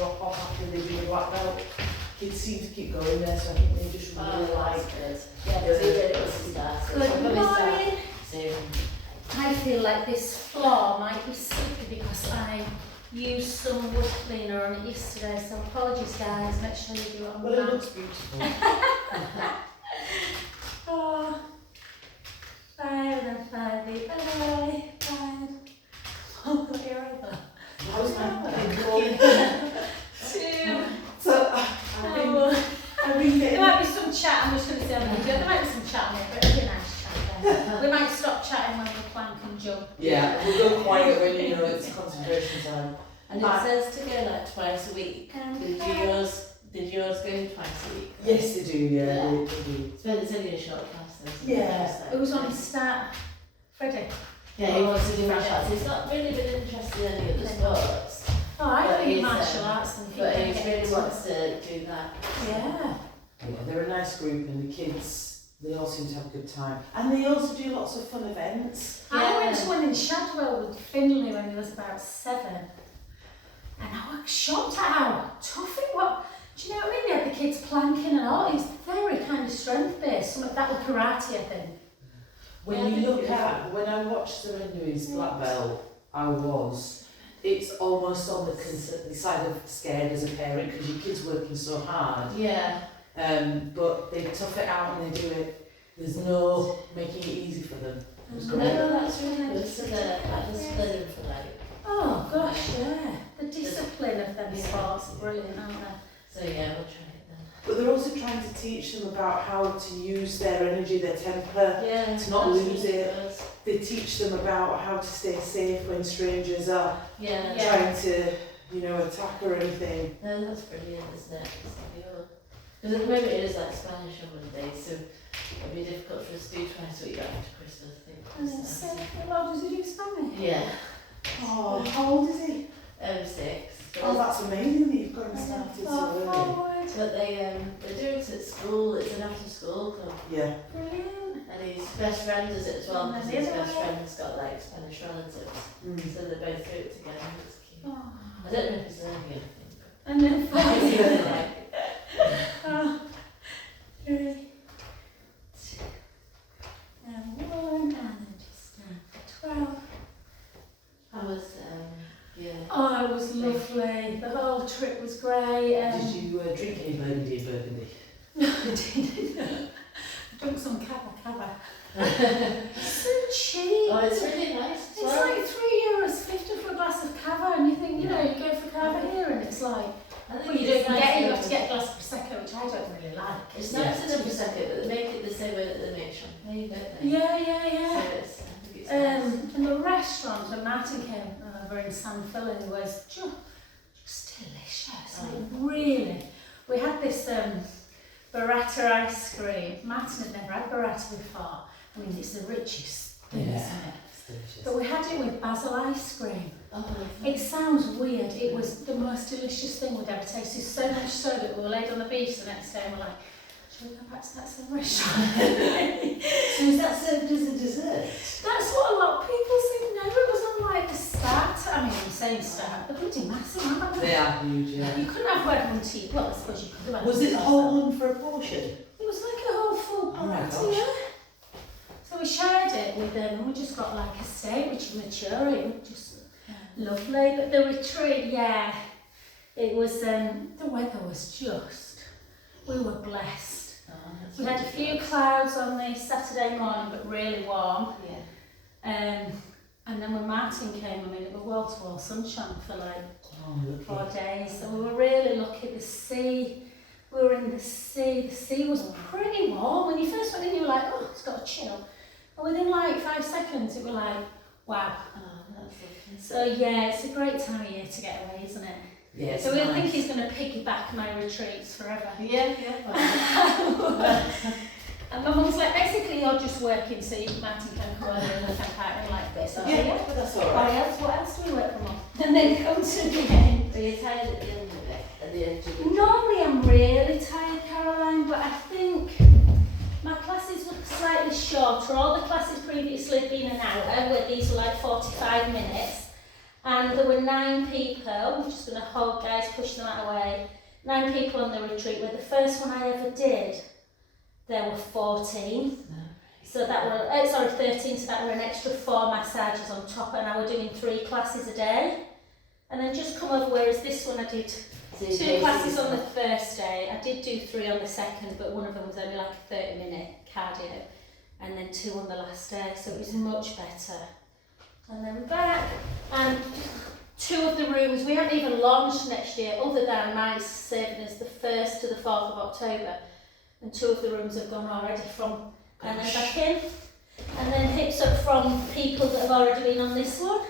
drop off after they do the black belt. Kids seem to keep going there, so I think they just really like it. Yeah, because it really was to start. Good morning. Soon. I feel like this floor might be sticky because I used some wood cleaner on it yesterday, so apologies guys, make sure you do it on Well, the it mat. looks beautiful. Oh, 5 and 5, 8, bye, 5. Oh, you're over. That was my Two. So, I've been There getting... might be some chat, I'm just going to say on the video, there might be some chat on it, but it'll be a nice chat there. We might stop chatting when we plank and jump. Yeah, we'll go quiet when, you know, it's concentration time. And it says to go like twice a week. Did yours go twice a week? Yes, they do, yeah, Yeah. they do. It's only a short class though. So Yeah. It was on the start. Freddie. Yeah, he wants to do martial arts. He's not really been interested in any of the sports. Oh, I But think he's, martial arts and But he people really get wants to do that. Yeah. Yeah, they're a nice group and the kids, they all seem to have a good time. And they also do lots of fun events. I went to one in Shadwell with Finley when he was about 7. And I was shocked at how tough it was. Do you know what I mean? They had the kids planking and all. It's very kind of strength based. Some of that was karate, I think. When you look at, when I watched Serendu's black belt, it's almost on the side of scared as a parent because your kid's working so hard. Yeah. But they tough it out and they do it. There's no making it easy for them. It was great. No, that's really good. So that discipline for like. Oh gosh, yeah. The discipline of them sports is brilliant, aren't they? So yeah, we'll try it then. But they're also trying to teach them about how to use their energy, their temper, Yeah. to not that's lose really it. good. They teach them about how to stay safe when strangers are Yeah. trying to, you know, attack or anything. No, that's brilliant, isn't it? Because at the moment it is like Spanish on Monday, so it'll be difficult for us to do twice a week after Christmas, I think. And then say, well, does he do Spanish? Yeah. Oh, how old is he? 6. Oh, that's amazing that you've got him started so early. Forward. But they do it at school. It's an after school club, Yeah. Brilliant. and his best friend does it as well And because then his the other best way. friend's got like Spanish relatives, Mm. so they both do it together. It's cute. Oh. I don't know if he's learning anything, but And then I think he's 5. like. Oh. 3, 2, and 1, and then just stand for 12. How was yeah. Oh, it was lovely. The whole trip was great. Did you drink any Burgundy in Burgundy? I drank some cava. So cheap. Oh, it's really nice. as It's well. like €3.50 for a glass of cava, and you think, you know, you go for cava here, and it's like, I think well, you it's don't nice get it, you that- have to get a glass of prosecco, which I don't really like. It's nice in a prosecco, but they make it the same way that they make champagne, don't they? Yeah. So it's, I think it's nice. And the restaurant when Martin came over in San Fillin was just delicious. Like, really. We had this burrata ice cream. Martin had never had burrata before. I mean, it's the richest thing, Yeah. isn't it? It's delicious. But we had it with basil ice cream. Oh, It sounds weird. It was the most delicious thing we'd ever tasted. So much so that we were laid on the beach the next day and we're like, should we go back to that same restaurant? So is that served as a dessert? That's what a lot of people say. No, it was on like the start. I mean, I'm saying start. They're bloody massive, aren't they? They are huge, yeah. You couldn't have one tea. Well, I suppose you could have. Was it the whole one for a portion? It was like a whole full Oh my party, gosh. yeah. So we shared it with them and we just got like a steak, which is maturing, just lovely. But the retreat, yeah, it was, the weather was just, we were blessed. oh, that's We had a really few good. clouds on the Saturday morning, but really warm. Yeah. And then when Martin came, I mean, it was wall-to-wall sunshine for like Oh, look. 4 days. So we were really lucky. The sea, we were in the sea. The sea was pretty warm. When you first went in, you were like, oh, it's got a chill. And within like 5 seconds, it was like, wow. Oh, that's lovely. So yeah, it's a great time of year to get away, isn't it? Yeah, it's So we nice. think he's going to piggyback my retreats forever. Yeah. And my mum's like, basically you're just working so Martin can come over and look at pattern like this. I was like, Yeah, but that's What alright. else? What else do we work from home? And then come to the end. So you're tired at the end of it, at the end of it. Normally I'm really tired, Caroline, but I think my classes were slightly shorter. All the classes previously had been an hour, where these were like 45 minutes. And there were 9 people. I'm just going to hold, guys, push them out away. 9 people on the retreat. Where the first one I ever did, there were 14. So that were, 13, so that were an extra 4 massages on top, and I were doing 3 classes a day. And then just come over, whereas this one I did 2 classes on the first day. I did do 3 on the second, but one of them was only like a 30-minute cardio, and then 2 on the last day, so it was much better. And then back, and 2 of the rooms, we haven't even launched next year, other than mine's serving as the 1st to the 4th of October, and 2 of the rooms have gone already from, and then back in, and then hips up from people that have already been on this one.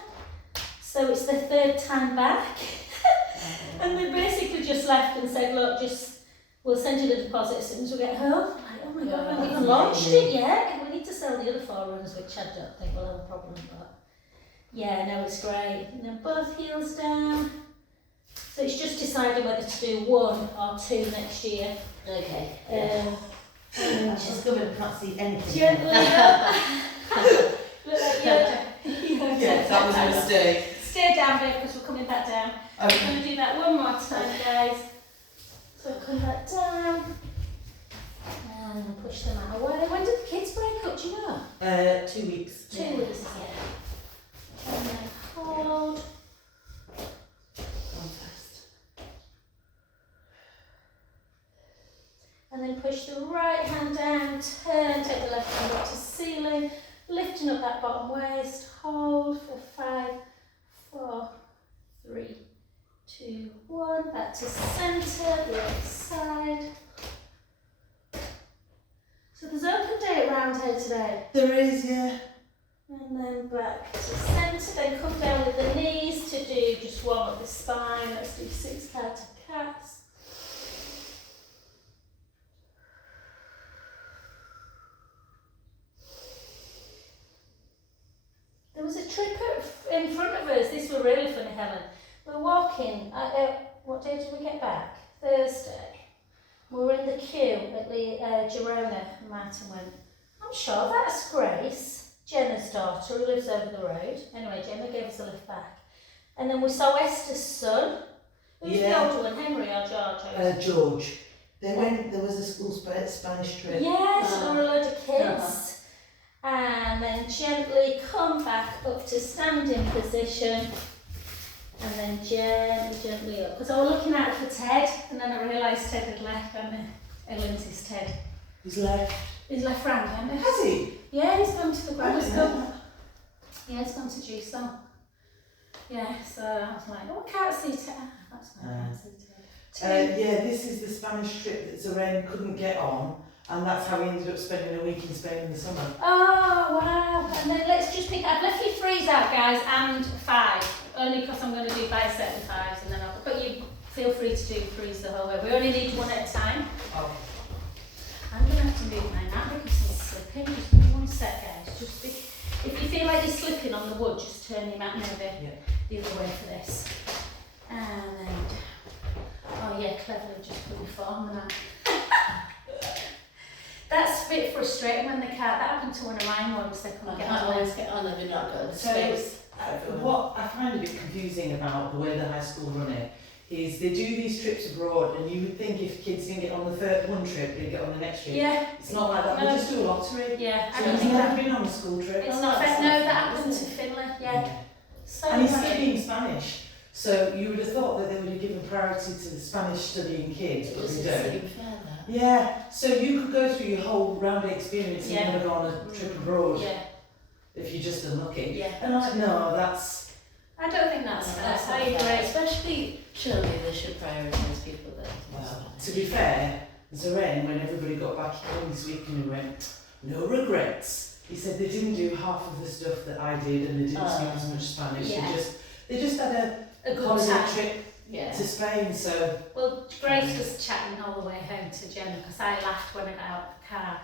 So it's the 3rd time back. And they basically just left and said, look, we'll send you the deposit as soon as we get home. I'm like, oh my God, we haven't even launched it yet. We need to sell the other 4 rooms, which I don't think we'll have a problem with. But yeah, no, it's great. And then both heels down. So it's just deciding whether to do 1 or 2 next year. Okay. She's good and can't see anything. Gently up. Look like Yoda. Yeah, that was a mistake. Stay down, babe, because we're coming back down. Okay. We're going to do that one more time, guys. So come back down. And push them out away. When did the kids break up, do you know? 2 weeks. 2 weeks, yeah. And then hold. And then push the right hand down, turn, take the left hand up to ceiling, lifting up that bottom waist, hold for 5, 4, 3, 2, 1, back to centre, the other side. So there's open day at Round here today. There is, yeah. And then back to centre, then come down with the knees to do, just warm up the spine. Let's do 6 counted cats. There was a trip in front of us. This was really funny, Helen. We're walking. What day did we get back? Thursday. We were in the queue at the Girona. Martin went, I'm sure that's Grace, Jenna's daughter, who lives over the road. Anyway, Jenna gave us a lift back. And then we saw Esther's son. Who's the older one, Henry or George? George. There was a school Spanish trip. Yes, there were a load of kids. And then gently come back up to standing position, and then gently up. Because I was looking out for Ted, and then I realised Ted had left, Lindsay's Ted. He's left. He's left round, hasn't he? Has he? Yeah, he's gone to the grammar didn't school. know Yeah, he's gone to GSOL. Yeah, so I was like, oh, I can't see Ted. That's fine, I can't see Ted. Yeah, this is the Spanish trip that Zoraine couldn't get on, and that's how we ended up spending a week in Spain in the summer. Oh, wow. And then let's just pick, I've left you 3s out, guys, and 5. Only because I'm going to do bicep and 5s, and then but you feel free to do 3s the whole way. We only need 1 at a time. Okay. I'm going to have to move mine out because he's slipping. Just give me 1 sec, guys. If you feel like you're slipping on the wood, just turn him out maybe the other way for this. And then, oh yeah, cleverly just put your form on that. That's a bit frustrating when they can't. That happened to one of mine once. They couldn't get on. They've not got the So, space. what I find a bit confusing about the way the high school run it is they do these trips abroad, and you would think if kids didn't get on the one trip, they'd get on the next trip. Yeah. It's not like that. No. We just do a lottery. Yeah, I So don't he's think never that. been on a school trip. It's not fair. No, that happened to Finlay. Yeah. So And he's funny. studying Spanish. So you would have thought that they would have given priority to the Spanish studying kids, but they don't. Yeah, so you could go through your whole round experience and never go on a trip abroad Yeah. if you're just unlucky. Yeah. And I'm like, no, that's... I don't think that's fair. I agree. Especially surely they should prioritise people that. Well, to be fair, Zoraine, when everybody got back home this week and he went, no regrets. He said they didn't do half of the stuff that I did and they didn't speak as much Spanish. Yeah. They just had A good holiday time. trip Yeah. to Spain, so... Well, Grace was chatting all the way home to Jenna because I laughed when I got out of the car.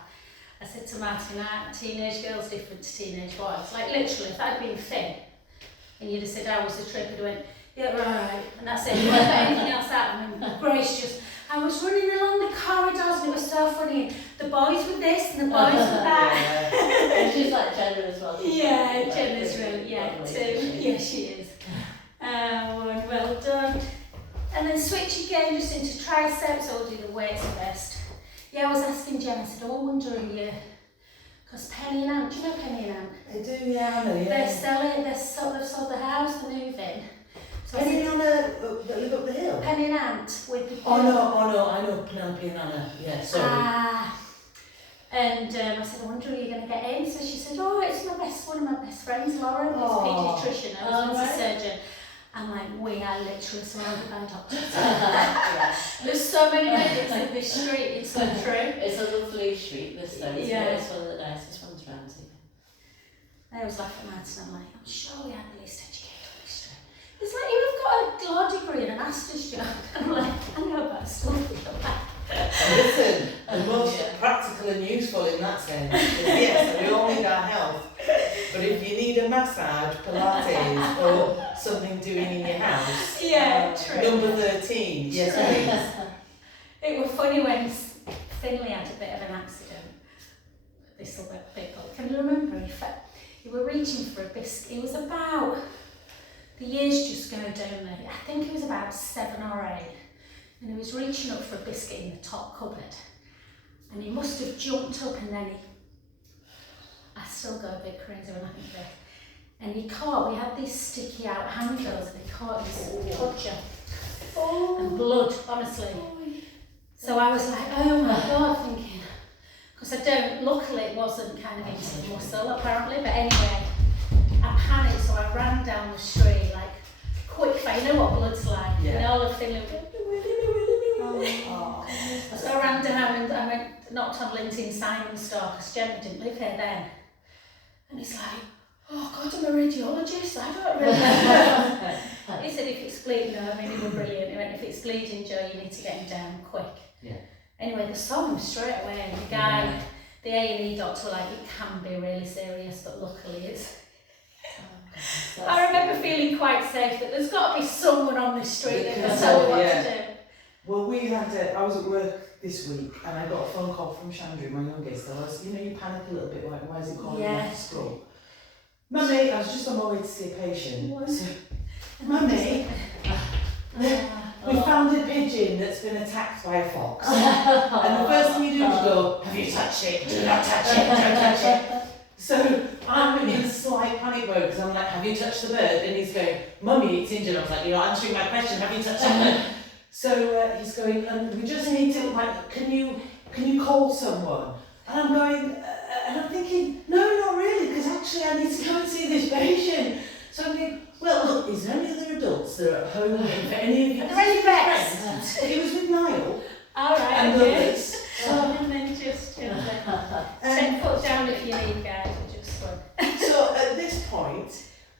I said to Martin, teenage girls different to teenage boys. Like literally, if I'd been Finn and you'd have said, how was the trip? And he went, yeah, right. And that's it. You won't let anything else out. And Grace just, I was running along the corridors and it was so funny. The boys were this and the boys were that. And she's like Jenna as well. Yeah, Jenna's really, yeah, too. Yeah, she is. Well done. And then switch again just into triceps, or do the weights first. Yeah, I was asking Jen, I said, oh, I wonder if you, because Penny and Ant, do you know Penny and Ant? I do, yeah, I know, yeah. They're selling, they've sold the house, they're moving. So Penny and Anna that live up the hill? Penny and Ant with the... Oh no, I know Penelope and Anna, yeah, sorry. And I said, I wonder if you're going to get in. So she said, oh, it's one of my best friends, Lauren, who's a paediatrician, who's a surgeon. I'm like, we are literally surrounded by doctors. There's so many medics in this street, it's so true. It's a lovely street, this though, isn't Yeah. it? It's one of the nicest ones around here. I always laugh at Matt and I'm like, I'm sure we had the least educated on this street. It's like, you've got a law degree and a master's job. And I'm like, I know, but I still feel bad. Listen, the most practical and useful in that sense is yes, we all need our health. But if you need a massage, Pilates, or something doing in your house, True. number 13, yes please. It was funny when Finley had a bit of an accident. This will be people. Can you remember? He were reaching for a biscuit. He was about, the years just go down there. I think he was about 7 or 8. And he was reaching up for a biscuit in the top cupboard. And he must have jumped up and then I still go a bit crazy when I think of it. And he caught, we had these sticky out handles and he caught his bludger. And blood, honestly. So I was like, oh my God, thinking, because luckily it wasn't kind of into the muscle apparently, but anyway, I panicked, so I ran down the street like quick fire. You know what blood's like? Yeah. And all the feeling. So I ran down and I went, knocked on Linton Simon's store because Gemma didn't live here then. And he's like, oh God, I'm a radiologist, I don't really know. He said if it's bleeding, no, I mean, he was brilliant. He went, if it's bleeding, Joe, you need to get him down quick. Yeah. Anyway, they saw him straight away. And the guy, the A&E doctor, were like, it can be really serious, but luckily it's... I remember feeling quite safe that there's got to be someone on this street that can tell me what to do. Well, I was at work this week and I got a phone call from Chandra, my youngest. I was, you panic a little bit, like, why is it calling me after school? Mummy, I was just on my way to see a patient. Mummy, we found a pigeon that's been attacked by a fox. And the first thing you do is go, have you touched it? Do not touch it, don't touch it. So I'm in a slight panic mode because I'm like, have you touched the bird? And he's going, Mummy, it's injured. I was like, you're not answering my question, have you touched the bird? So he's going, we just need to, like, can you call someone? And I'm going, and I'm thinking, no, not really, because actually I need to go and see this patient. So I'm thinking, well, look, is there any other adults that are at home? For any of you? Are there any vets? He was with Niall. All right, and okay. others. And then just 10 foot down if you need, guys, or just swim. So at this point,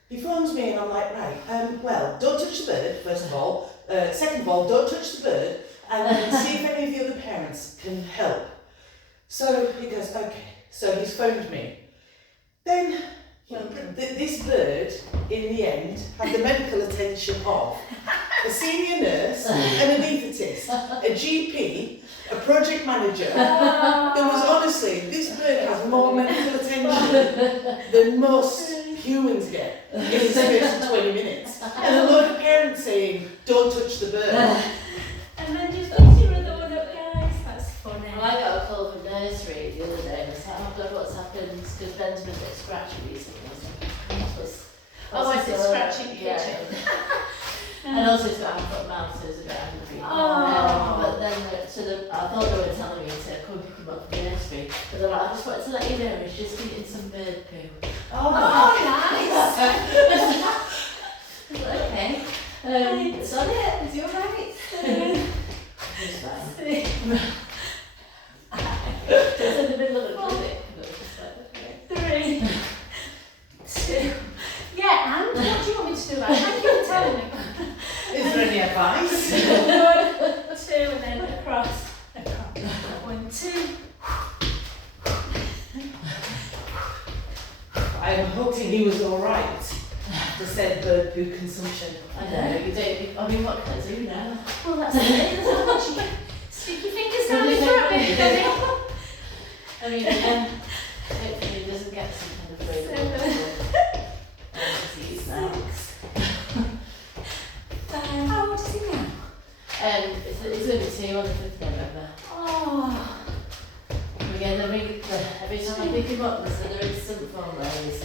he phones me and I'm like, right, well, don't touch the bird, first of all. Second of all, don't touch the bird, and then see if any of the other parents can help. So he goes, okay. So he's phoned me. Then this bird, in the end, had the medical attention of a senior nurse, an anaesthetist, a GP, a project manager. There was honestly, this bird has more medical attention than most humans get in the space of 20 minutes. And a load of parents saying, don't touch the bird. And then just put your other one up, guys. That's funny. Well, I got a call from nursery the other day and I was like, oh God, what's happened? Because Ben's been a bit scratchy recently. I said scratching yeah. kitchen. And also he's got hand-foot mouth, so he's a bit angry. But then, I thought they were telling me to come pick him up from the nursery. But they're like, I just wanted to let you know he's just eating some bird poo. Oh, nice! Okay. It's on it, is you alright? It's fine. It's in the middle of a clinic. 3, 2. Yeah, and what do you want me to do? Thank you for telling me. Is there any advice? 1, 2, and then across. 1, 2. I'm hoping he was alright after said bird poo consumption. I know, you don't, I mean, what can I do now? Well, that's it. There's not much you can stick your fingers down his throat, baby. I mean, hopefully he doesn't get some kind of brain disease now. It's going to be 2 on the 5th of November. Oh, Again, every time I pick him up, there's another instant phone raise.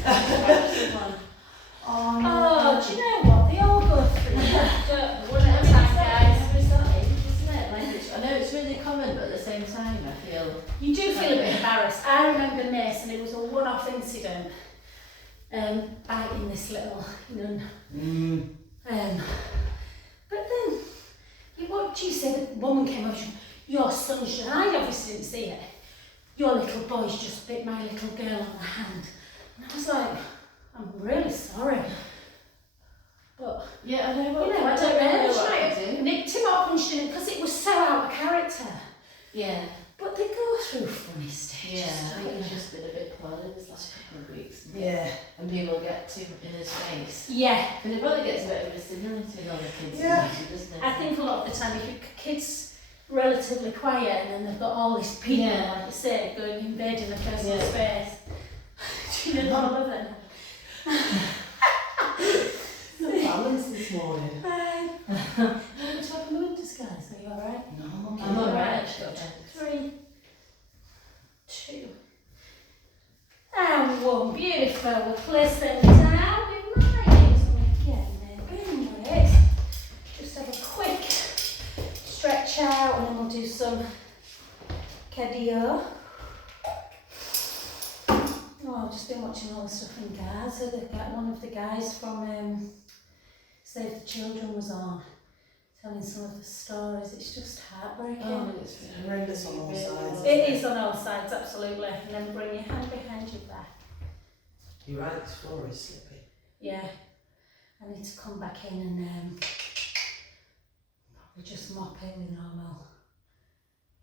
oh, do you know what? They all go through that. One at a time, guys. It's not age, isn't it? Like, I know it's really common, but at the same time, I feel... You do feel a bit embarrassed. I remember this, and it was a one-off incident. Biting this little nun. But then, what do you say? The woman came up, she went, your son should. I obviously didn't see it. Your little boy's just bit my little girl on the hand. And I was like, I'm really sorry. But, yeah, I know what you know, I I don't don't know know what what I do. nicked him up, punched him because it was so out of character. Yeah. But they go through funny stages. Yeah, I think don't it's they? just been a bit poorly this last couple of weeks. Yeah. And people get too in his face. Yeah. And it probably gets a bit of a stimulant with all the kids, Yeah. doesn't it? I think a lot of the time, if your kid's relatively quiet and then they've got all these people, Yeah. like you say, going invading the personal Yeah. space, do you know all of them? No balance this morning. Right. We're talking the winter skies, are you alright? No, I'm okay. I'm alright. Good. 3, 2, and 1. Beautiful. We'll place them down. We might need some again anyways. Just have a quick stretch out and then we'll do some cardio. Oh, I've just been watching all the stuff in Gaza. They've got one of the guys from Save the Children was on, telling some of the stories. It's just heartbreaking. Oh, it's horrendous on all sides. It is on all sides, absolutely. And then bring your hand behind your back. You're right, this floor is slippy. Yeah. I need to come back in and probably just mop it with normal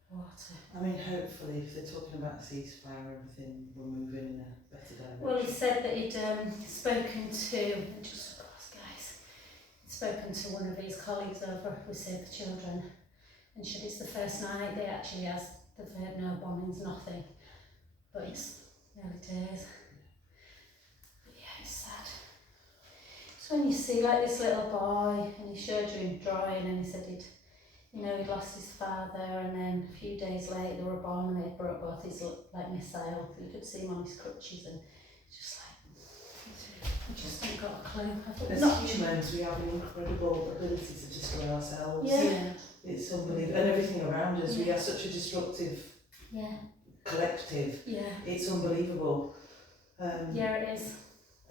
water. I mean, hopefully, if they're talking about ceasefire and everything, we're moving in a better direction. Well, he said that he'd spoken to, just pause guys, he'd spoken to one of his colleagues over with Save the Children, and said it's the first night they actually they've heard no bombings, nothing, but it's early days. But yeah, it's sad. So when you see like this little boy, and he showed you him drawing, and he said he'd lost his father, and then a few days later they were born and they broke both his like missiles. You could see him on his crutches, and it's just like, I just ain't got a clue. I thought, As not humans, we have an incredible ability to destroy ourselves. Yeah. It's unbelievable. And everything around us, we are such a destructive Yeah, collective. yeah, It's unbelievable. yeah, it is.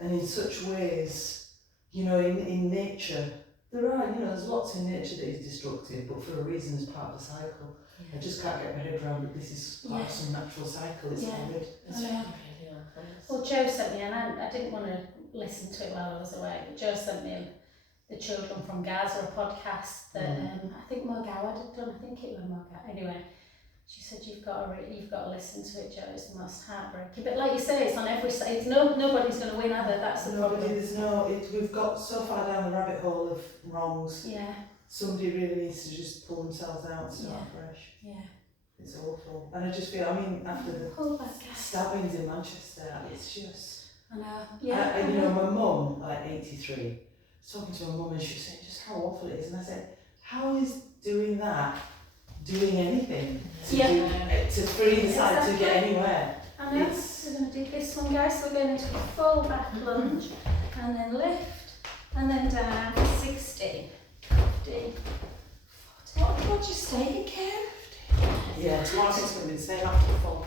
And in such ways, in nature, there's lots in nature that is destructive, but for a reason, as part of the cycle. I just can't get my head around that this is part of some natural cycle. It's Yeah. horrid. It's I know. really awful. Well, Joe sent me, and I didn't want to listen to it while I was away, but Joe sent me the Children from Gaza, a podcast that I think Mo Goward had done. I think it was Mo Goward. Anyway, she said you've got to listen to it, Joe. It's the most heartbreaking. But like you say, it's on every side. Nobody's going to win, are they? That's the problem. We've got so far down the rabbit hole of wrongs. Yeah, Somebody really needs to just pull themselves out and start fresh. yeah. It's awful. And I just feel, after the Pull back, guys. stabbings in Manchester, it's just... I know. Yeah. My mum, like 83, I was talking to my mum and she was saying just how awful it is. And I said, how is doing that doing anything to free the side to get anywhere? I know. We're going to do this one, guys. So we're going into a full back lunge, and then lift, and then down. 16, 15, 14. What did you say, Kim? Yeah, tomorrow it's going to be the same after the fall.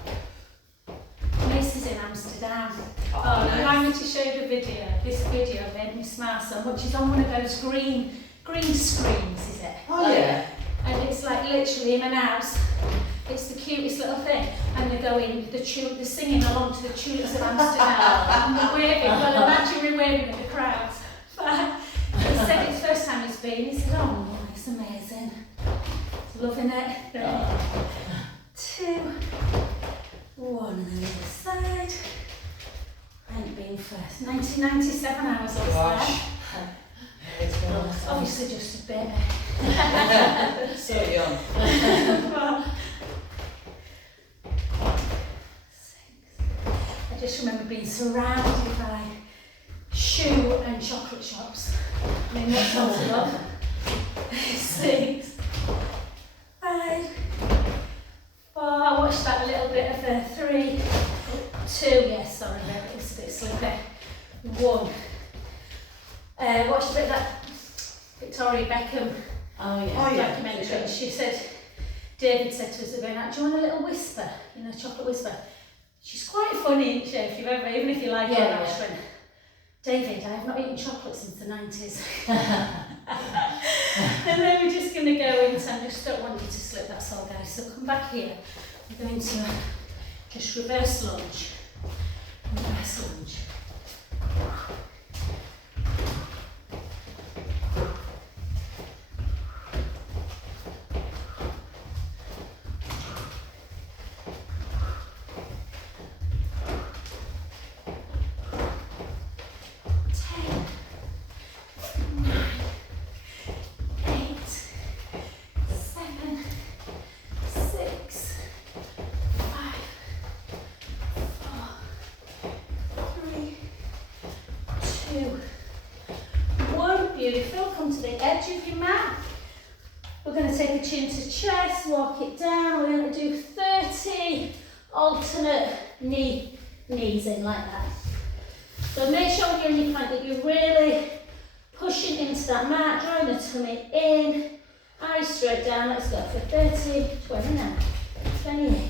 This is in Amsterdam. Oh, Allow nice. me to show you the video. This video made me smile so much. It's on one of those green screens, is it? Oh, yeah. And it's like literally in an house. It's the cutest little thing. And they're going, they're singing along to the tulips of Amsterdam. And they're waving. Well, imagine we're waving at the crowds. He said it's the first time he's been. He said, oh, it's amazing. He's loving it. 2, 1, and then the other side. I ain't been for 1997 hours on Gosh. there. Obviously just a bit. So young. 6. I just remember being surrounded by shoe and chocolate shops. I mean, that's not love. 6, together. 3, 2, yes, sorry, it was a bit slippery. 1. Watched a bit of that Victoria Beckham Oh yeah. documentary. And she said, David said to us, they're going out, do you want a little whisper? You know, chocolate whisper. She's quite funny, isn't she? If you've ever, even if you like her, Ashwin. David, I have not eaten chocolate since the 90s. And then we're just going to go into, I just don't want you to slip, that's all guys. So come back here. We're going to just reverse lunge. Reverse lunge. Beautiful, come to the edge of your mat. We're going to take a chin to chest, walk it down. We're going to do 30 alternate knees in like that. So make sure you're in your plank, that you're really pushing into that mat, drawing the tummy in, eyes straight down. Let's go for 30, 29, 28.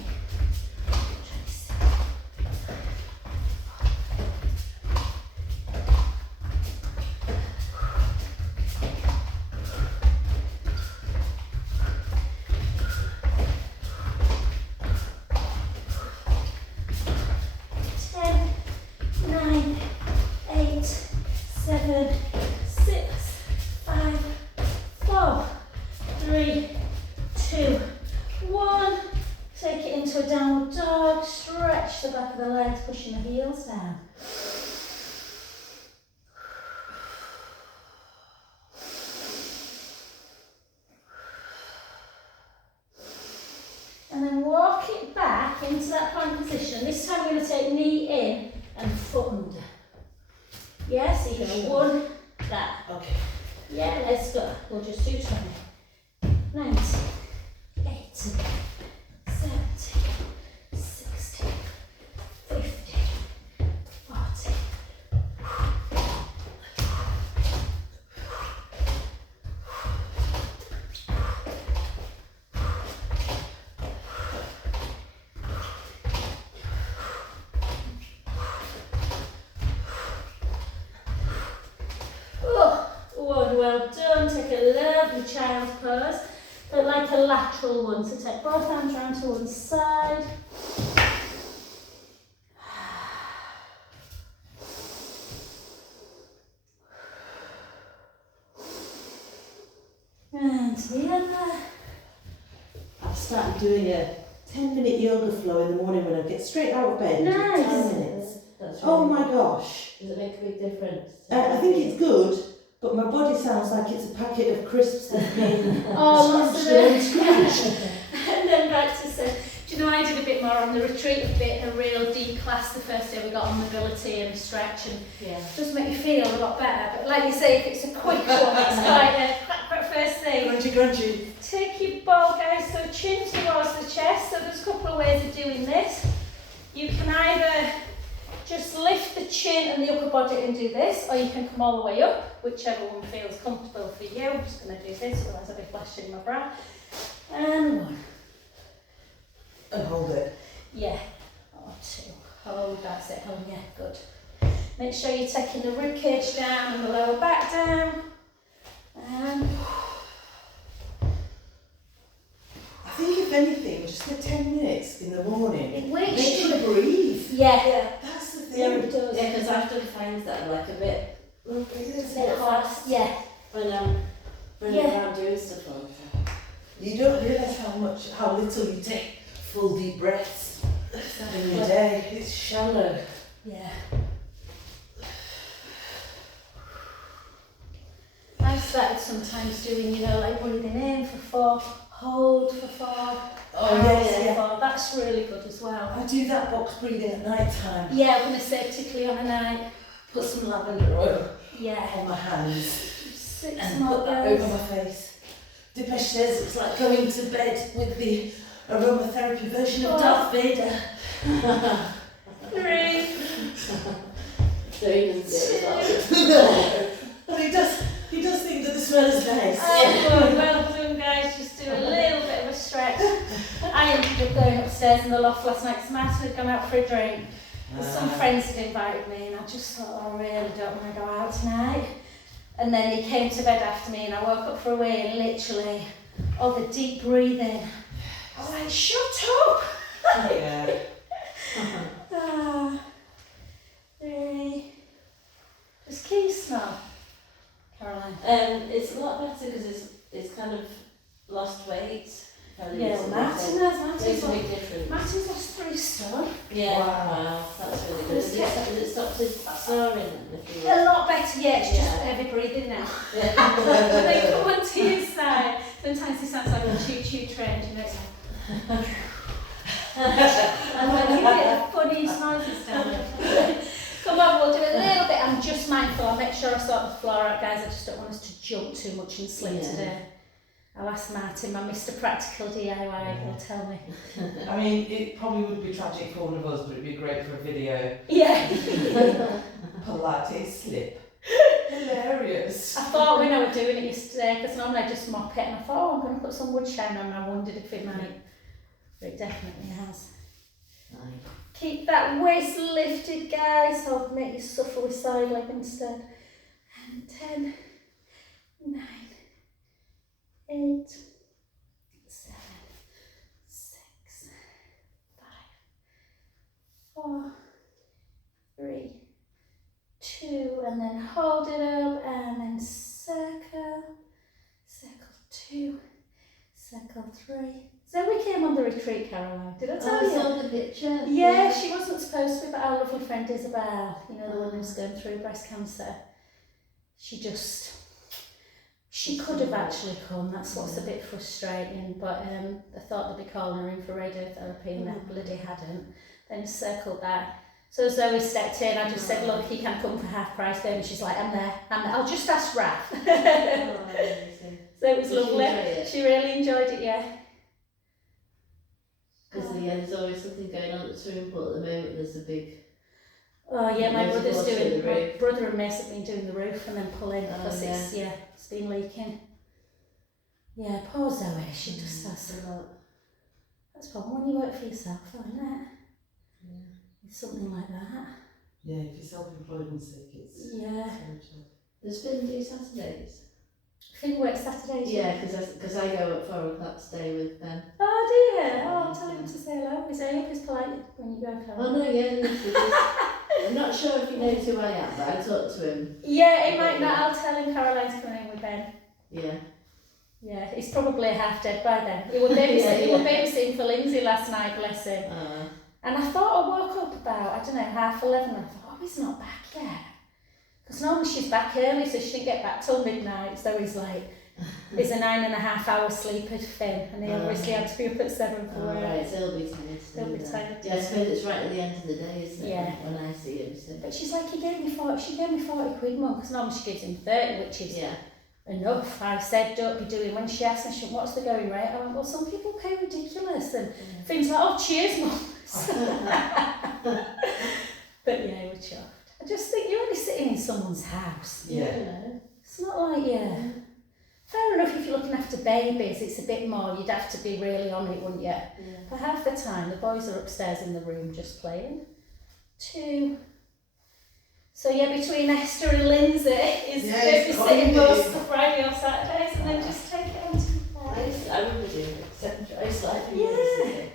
Pushing the heels down. And then walk it back into that plank position. This time we're going to take knee in and foot under. Yeah, so you're going to 1, that. Okay. Yeah, let's go. We'll just do 20, 90, 80, 70, 60, 50. Well done, take a lovely child's pose, but like a lateral one, so take both arms round to one side. And to the other. I've started doing a 10-minute yoga flow in the morning when I get straight out of bed. Nice. 10 minutes. That's Oh really my gosh. Does it make a big difference? I think it's good, but my body sounds like it's a packet of crisps that's been Oh, scrunched listen. and scrunched. And then back to say, do you know, I did a bit more on the retreat, a real deep class the first day. We got on mobility and stretch, and it does make you feel a lot better. But like you say, if it's a quick one, it's quite a crack first thing. Grungy, grungy. Take your ball, guys, so chin towards the chest. So there's a couple of ways of doing this. You can either just lift the chin and the upper body and do this, or you can come all the way up, whichever one feels comfortable for you. I'm just going to do this, otherwise I'll be flashing my bra. And 1. And hold it. Yeah, or 2. Hold, that's it. Oh yeah, good. Make sure you're taking the rib cage down and the lower back down. And I think if anything, just the 10 minutes in the morning, it makes wakes you breathe. Yeah, That's the thing. yeah, it does. Yeah, because I've done things that are like a bit hard. Yeah. when I'm running Yeah. around doing stuff all the time. You don't realise how little you take full deep breaths in your day. It's shallow. Yeah. I've started sometimes doing, you know, like breathing in for 4, hold for 4, Oh out yes, for yeah. 4. That's really good as well. I do that box breathing at night time. Yeah, I'm going to say particularly on a night. Put some lavender oil Yeah. on my hands 6 and more put that girls. over my face. Dipesh says it's like going to bed with the aromatherapy version of Oh. Darth Vader. 3, So he doesn't do it. But he does think that the smell is nice. Oh, well done guys, just do a little bit of a stretch. I ended up going upstairs in the loft last night because Martin had gone out for a drink. And some friends had invited me and I just thought, I really don't want to go out tonight. And then he came to bed after me and I woke up for a wee and literally, the deep breathing. I was like, shut up! Yeah. Ah, 3. Does Keith smell, Caroline? It's a lot better because it's kind of lost weight. Yeah, well, Martin has. Makes a big difference. Martin's lost 3 stone. Yeah, Wow. wow, that's really good. Has it stopped his snoring then? If you A lot better, yeah, it's just Yeah. heavy breathing now. Yeah. When they come onto his side, sometimes he sounds like a choo-choo train, you know, it's like... and when you get the funniest noises down there. Come on, we'll do a little bit. I'm just mindful. I'll make sure I sort the floor out, guys. I just don't want us to jump too much and slip Yeah. today. I'll ask Martin, my Mr. Practical DIY, he'll tell me. I mean, it probably would be tragic for one of us, but it'd be great for a video. Yeah. Pilates slip. Hilarious. I thought when I was doing it yesterday, because normally I just mop it, and I thought, I'm going to put some wood shine on, and I wondered if it might. But it definitely has. Keep that waist lifted, guys. I'll make you suffer with side leg instead. And 10, 9, 8, 7, 6, 5, 4, 3, 2, and then hold it up, and then circle, circle 2, circle 3. Zoe came on the retreat, Caroline. Did I tell you? I saw the picture. Yeah, she wasn't supposed to be, but our lovely friend Isabel, you know, the one who's going through breast cancer, she could have actually come. That's what's a bit frustrating, but I thought they'd be calling her in for radiotherapy and they bloody hadn't. Then circled that. So Zoe stepped in, I just said, look, he can come for half price then, and she's like, I'm there. I'll just ask Raph. So it was Did she lovely. enjoy it? She really enjoyed it, yeah. Because there's always something going on at the swimming pool at the moment. There's a big. Oh yeah, my There's brother's water in doing, the my roof. brother and Mace have been doing the roof and then pulling Oh, because it's been leaking. Yeah, poor Zoe, she just has. That's the problem when you work for yourself, isn't it? Yeah. It's something like that. Yeah, if you're self-employed and sick, it's Yeah. terrible. Does Finn do Saturdays? Finn works Saturdays. Yeah, because I go at 4 o'clock to stay with Ben. Oh dear, oh tell him to say hello. Is he up? He's polite when you go, Oh Carol. no, yeah, I'm not sure if he knows who I am, but I talk to him. Yeah, he might not. I'll tell him Caroline's coming in with Ben. Yeah. Yeah, he's probably half dead by then. He was babysitting for Lindsay last night, bless him. And I thought I woke up about, I don't know, 11:30. I thought, oh, he's not back yet. Because normally she's back early, so she didn't get back till midnight. So he's like, he's a 9.5 hour sleeper, Finn. And he obviously had to be up at 7 for work. Right, so he'll be tired. He'll be tired. Yeah, I suppose it's right at the end of the day, isn't it? Yeah. When I see him. So. But she's like, she gave me 40 quid, Mum, because normally she gives him 30, which is Yeah. enough. I said, don't be doing, when she asked me, she went, what's the going rate? I went, well, some people pay ridiculous. And Finn's like, oh, cheers, Mum. But yeah, we're chuffed. I just think you're only sitting in someone's house. Yeah. You know. It's not like, fair enough if you're looking after babies, it's a bit more, you'd have to be really on it, wouldn't you? Yeah. For half the time, the boys are upstairs in the room just playing. 2. So yeah, between Esther and Lindsay is Yes, babysitting most Colin. of Friday or Saturdays and then just take it on to the place. I remember doing it. It's like Yeah.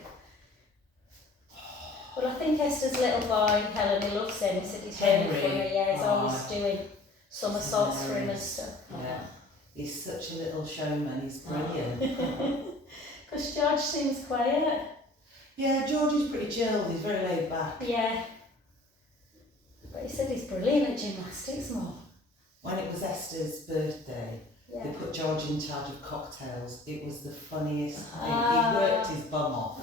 Well, I think Esther's little boy, Helen, he loves him. He said he's training for Henry. her. Yeah, he's always Oh. doing somersaults for him and stuff. Yeah. He's such a little showman, he's brilliant. Because George seems quiet. Yeah, George is pretty chilled, he's very laid back. Yeah. But he said he's brilliant at gymnastics, Mum. When it was Esther's birthday, Yeah. they put George in charge of cocktails. It was the funniest thing. Ah. He worked his bum off.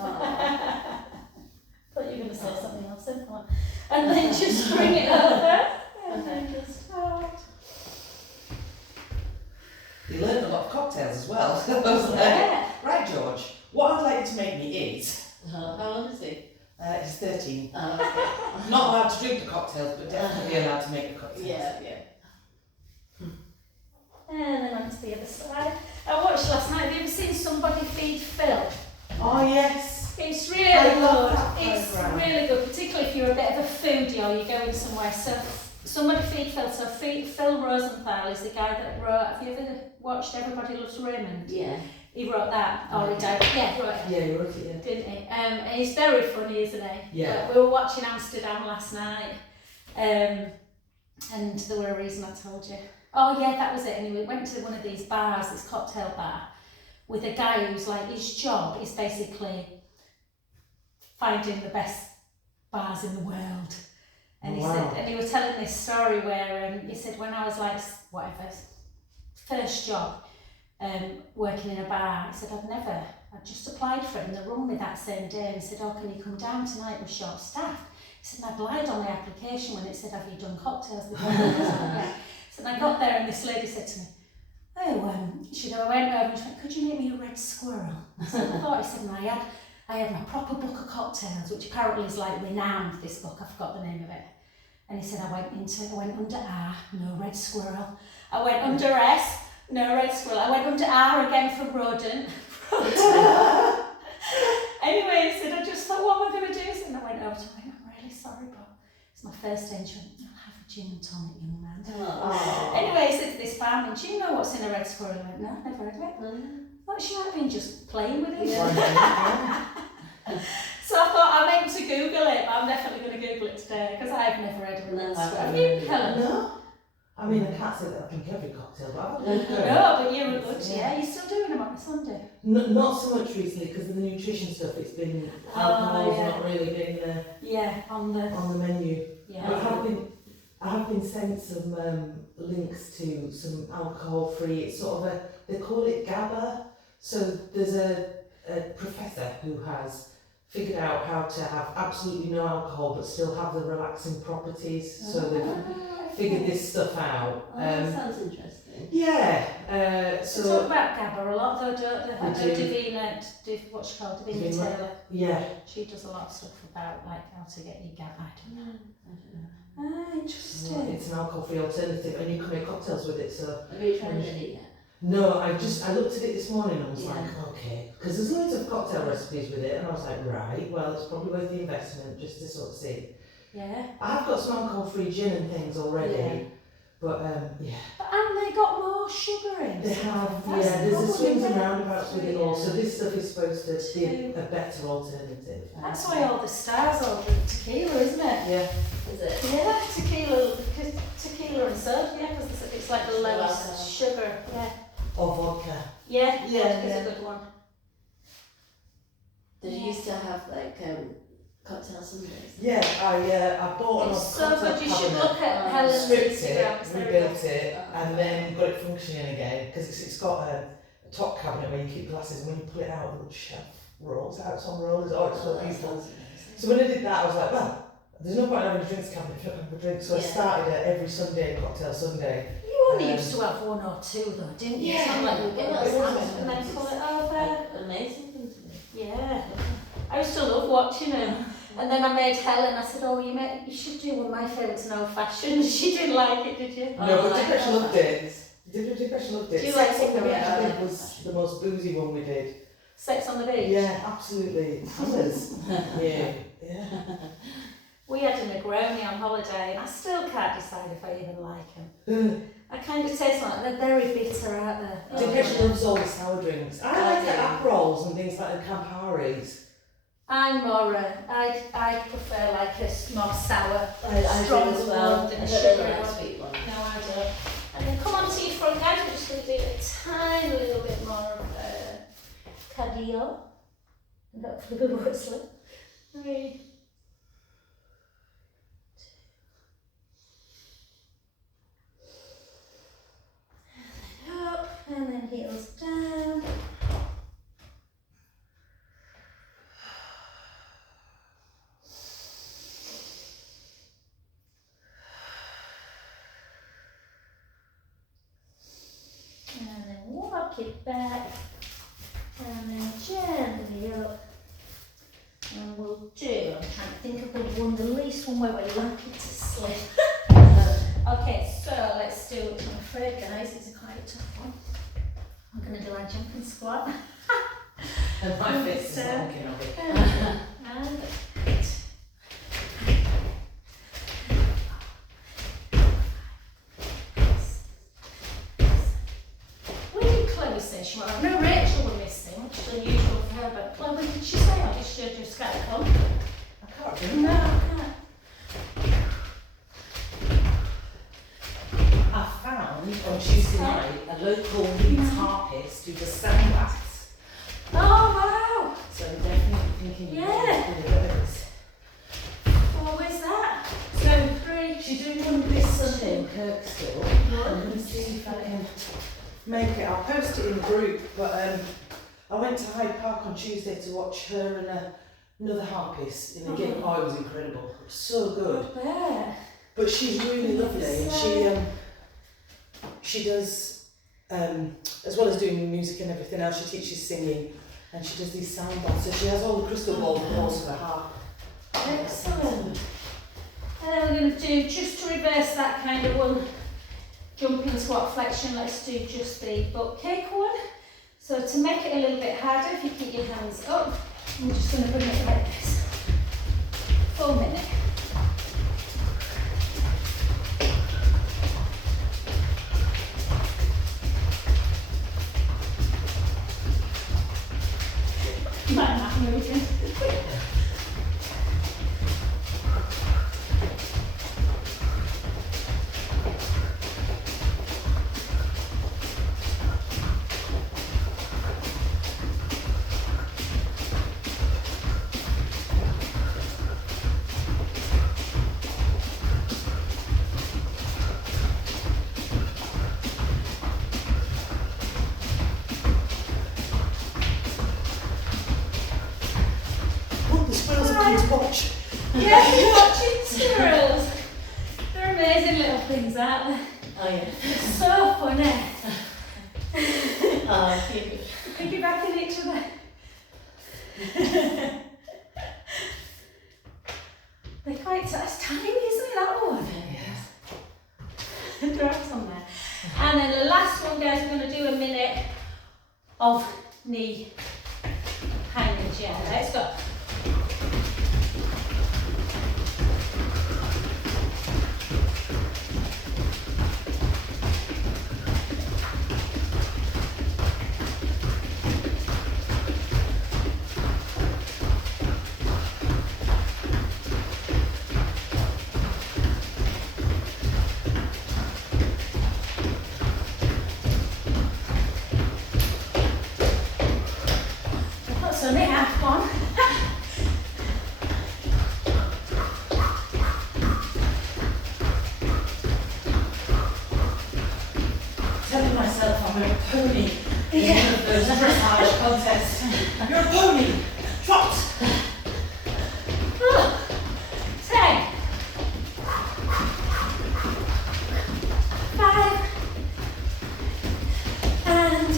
Thought you were going to say something else, didn't I? And then just bring it over. And then just start. He learned a lot of cocktails as well. I was like, Yeah. right, George, What I'd like you to make me is, How old is he? he's 13. Oh, okay. Not allowed to drink the cocktails, but definitely allowed to make the cocktails. Yeah. And then on to the other side. I watched last night. Have you ever seen Somebody Feed Phil? Oh yes. It's really I love good. that It's programme. really good, particularly if you're a bit of a foodie or you're going somewhere. So Somebody Feed Phil. So Phil Rosenthal is the guy that wrote. Have you ever watched Everybody Loves Raymond? Yeah. He wrote that, or he died. Yeah, right. Yeah, you wrote it, yeah. Didn't he? And he's very funny, isn't he? Yeah. We were watching Amsterdam last night, and there were a reason I told you. Oh yeah, that was it. And we went to one of these bars, this cocktail bar, with a guy who's like, his job is basically finding the best bars in the world. And he said, and he was telling this story where he said, when I was like, whatever, first job, working in a bar, he said, I'd just applied for it and they rung me that same day and he said, oh, can you come down tonight, we're short staffed. He said, and I'd lied on the application when it said, have you done cocktails before? Yeah. So I got there and this lady said to me, oh, I went over and she went, could you make me a red squirrel? I said, I thought. He said, and I had my proper book of cocktails, which apparently is like renowned, this book, I forgot the name of it. And he said, I went under R, no red squirrel. I went under S, no red squirrel. I went under R again for rodent. Anyway, he said, I just thought, what am I going to do? And I went over to him, I'm really sorry, but it's my first day. And she went, I'll have a gin and tonic, young man. Oh. Anyway, he said to this barman, do you know what's in a red squirrel? I went, no, never heard of it. What, she might have been just playing with it. Yeah. So I thought I meant to Google it, but I'm definitely going to Google it today because I've never heard of a red squirrel. Have you, Helen? No. I mean, I can't say that I drink every cocktail, but I've had a good No, but you're a good, yeah. You're still doing them on a Sunday. Not so much recently because of the nutrition stuff. It's been alcohol's not really been on the menu. yeah. But I have been sent some links to some alcohol-free. It's sort of they call it GABA. So there's a professor who has figured out how to have absolutely no alcohol but still have the relaxing properties. So they've figured this stuff out. That sounds interesting. Yeah. So talk about GABA a lot though, don't they? I know do. Davina, what's she called? Davina Davina. Taylor. Yeah. She does a lot of stuff about like how to get your GABA. I don't know. I Interesting. Well, it's an alcohol-free alternative, and you can make cocktails with it. So don't know. Have you tried it yet? no, I looked at it this morning and I was Yeah. like, okay, because there's loads of cocktail recipes with it, and I was like, right, well, it's probably worth the investment just to sort of see. Yeah. I have got some alcohol-free gin and things already, Yeah. but yeah. But and they got more sugar in. They have, That's yeah, there's a probably swings and where- roundabouts with it all, so this stuff is supposed to be a better alternative. That's why all the stars all drink tequila, isn't it? Yeah. Is it? Yeah, tequila and soda, yeah, because it's like the lowest Alcohol. sugar. Yeah. Or vodka. Yeah, Yeah, vodka's yeah. a good one. Did you used to have like cocktail Sundays? Yeah, I bought an It's so cocktail good, you should cabinet. look at Helen's Stripped Instagram. it, It's very rebuilt good. it, and then got it functioning again because it's got a top cabinet where you keep glasses, and when you pull it out, the little shelf rolls out. It's on rollers. Oh, it's so that beautiful. sounds amazing. So when I did that, I was like, well, there's no point in having a drinks cabinet if you don't have a drink. So I Yeah. started it every Sunday, cocktail Sunday. You only used to have one or two though, didn't you? It's not like you were getting Well, a that's salad and then pull it over. Amazing thing to do. Yeah. I used to love watching them. And then I made Helen, I said, oh, you should do one of my favourites, an old fashioned. She didn't like it, did you? No, but I Dipesh love loved it. Dipesh loved it. Do you like Sex on the it? Beach, Yeah, I I think, like was the most boozy one we did. Sex on the Beach? Yeah, absolutely. Hammers. Yeah. We had a Negroni on holiday and I still can't decide if I even like them. I kind of taste like they're very bitter, aren't they? Dipesh loves all the sour drinks. I like the Aperols and things like the Camparis. I'm more, I prefer like a more sour, I do stronger as well. one than I a don't sugar really like one. sweet ones. No, I don't. And then come on to your front, guys. We're just going to do a tiny little bit more of Cadillo. And hopefully we won't slip. 3, 2. And then up, and then heels down. And then walk it back, and then gently least one where we're likely to slip. Okay, so let's do, I'm afraid guys, it's quite a tough one. I'm going to do our jumping squat. And my fist is knocking on it. And we did Chloe's session. I know Rachel were missing, which is unusual for her, but Chloe, did she say or did she just get it on? I can't remember. No, I can't. I found on Tuesday night a local Leeds harpist who does sandblasts. Oh wow! So I'm definitely thinking Yeah. one of those. Well, where's that? So 3. She's doing one this Sunday in Kirkstall. I'm going to see if I can make it. I'll post it in the group. But I went to Hyde Park on Tuesday to watch her and another harpist in a gig. Oh, it was incredible. It was so good. Where? But she's really lovely, and she does, as well as doing music and everything else, she teaches singing, and she does these sound baths. So she has all the crystal balls and also the harp. Excellent. And then we're going to do, just to reverse that kind of one, jumping squat flexion, let's do just the butt kick one. So to make it a little bit harder, if you keep your hands up, I'm just going to bring it like this. 4 minutes. Might not moving. Oh, the squirrels have come to watch. Yeah, you're watching squirrels. They're amazing little things, aren't they? Oh yeah. They're so funny. Oh, cute. Piggybacking each other. They're quite that's tiny, isn't it, that one? Yes. Drops on there. And then the last one, guys, we're going to do a minute of knee hanging. Yeah, let's go. That's only half one. Telling myself I'm a pony in one of those dressage contests. You're a pony! Trot! 10, 5, and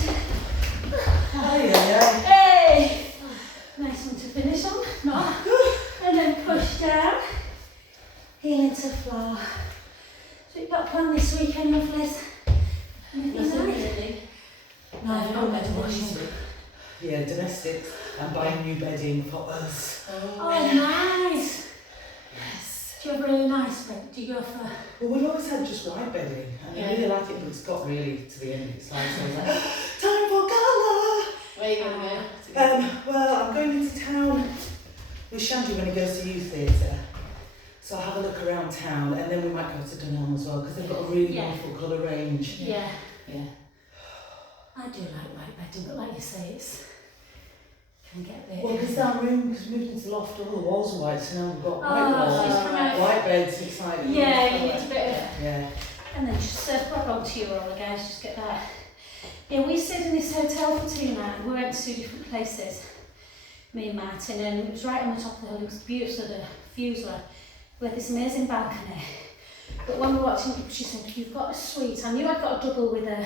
Ay, ay, ay. hey! Nice one to finish on, no? And then push down, heel into floor. So you've got planned this weekend, lovelies? Anything Nothing nice? really. No, I've got bedding. Yeah, domestic. I'm buying new bedding for us. Oh, nice! Yes. Do you have a really nice bed? Do you go for... Well, we've always had just white bedding, and I really like it, but it's got really to the end. It's like, so I was like, time for gala! Where are you going to go? Well, I'm going into town with Shandy when he goes to youth theatre. So I'll have a look around town, and then we might go to Dunelm as well, because they've got a really Yeah. wonderful colour range. Yeah. Yeah. I do like white bedding, but like you say, it's... can get a bit... Well, because that room, because we moved into the loft, all the walls are white, so now we've got white Oh, walls, she's come out. white beds, it's like... Yeah, you need a bit of... Yeah. And then just grab onto your roller, guys, just get that. Yeah, we stayed in this hotel for 2 nights. We went to 2 different places, me and Martin, and it was right on the top of the hill. It was beautiful, the views were. We had this amazing balcony. But when we were watching, she said, you've got a suite. I knew I'd got a double with a,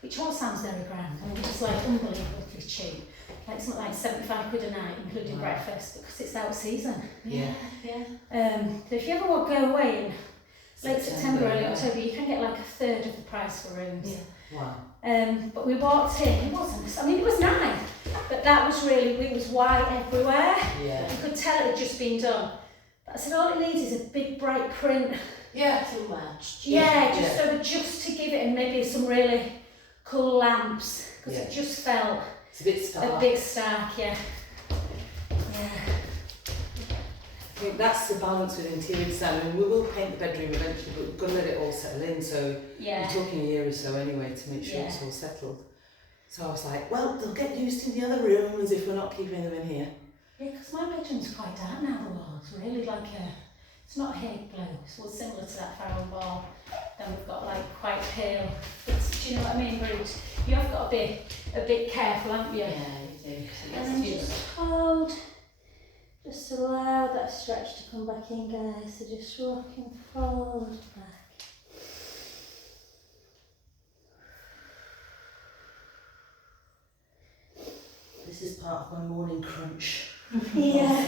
which all sounds very grand, and it was like unbelievably cheap. like something like 75 quid a night, including Wow. breakfast, because it's out of season. Yeah. So if you ever want to go away in late September, early yeah. October, you can get like a third of the price for rooms. Wow. But we walked in, it wasn't, I mean it was nice, but that was really, it was white everywhere. Yeah. You could tell it had just been done. But I said all it needs is a big bright print. Yeah. Somewhere. Just to give it, and maybe some really cool lamps, because it just felt It's a bit stark. a bit stark, yeah. I think that's the balance with interior design. I mean, we will paint the bedroom eventually, but we've got to let it all settle in. So Yeah. we're talking a year or so anyway to make sure it's all settled. So I was like, well, they'll get used in the other rooms if we're not keeping them in here. Yeah, because my bedroom's quite dark now, the walls, really like it's not Hague blue, it's well similar to that Farrow wall. Then we've got like quite pale, do you know what I mean, Ruth? You have got to be a bit careful, haven't you? Yeah, you do. And then just hold, just allow that stretch to come back in, guys, so just rocking forward back. This is part of my morning crunch. Yeah.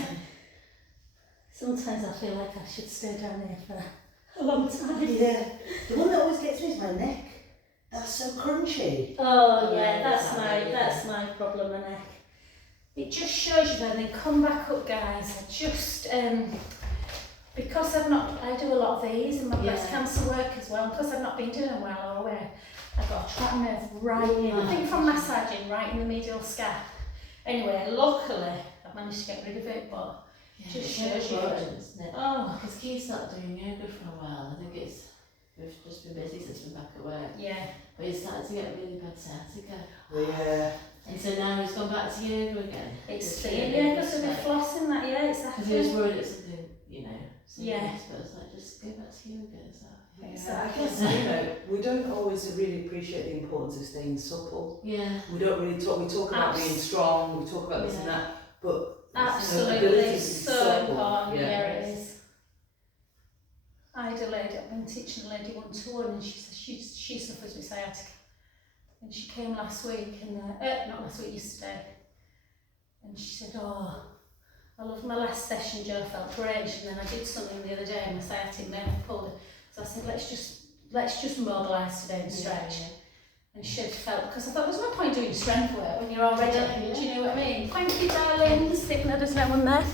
Sometimes I feel like I should stay down here for a long time. Yeah. The one that always gets me is my neck. That's so crunchy. Oh yeah, yeah, that's my problem, my neck. It just shows you that. Then come back up, guys. I just because I do a lot of these and my breast cancer work as well. Because I've not been doing well all the way, I've got a trapped nerve right in. I think from massaging right in the medial scalp. Anyway, luckily I managed to get rid of it, but just shows you. Isn't it? Oh Because Keith's not doing yoga for a while. I think we've just been busy since we're back at work. yeah. But he's started to get really bad sciatica. Yeah. And so now he's gone back to yoga again. It's Which yeah, because we've been flossing that, yeah, Because he was exactly. worried it's something, you know, Yeah. serious, but it's like, just go back to yoga. So. Yeah, I Exactly. guess, you know, we don't always really appreciate the importance of staying supple. Yeah. We don't really talk, we talk about being strong, we talk about this and that, but Absolutely, ability to it's be so supple, important. yeah. Yeah, it is. I had a lady, I've been teaching a lady one-to-one, and she says she suffers with sciatica. And she came last week, and not last week, yesterday. And she said, "Oh, I loved my last session, Joe, felt great." And then I did something the other day, and my sciatic nerve pulled it. So I said, let's just mobilise today and stretch. Yeah. And she had felt, because I thought there's no point doing strength work when you're already, Yeah. do you know what I mean? Thank you, darling. Sticking others now and there.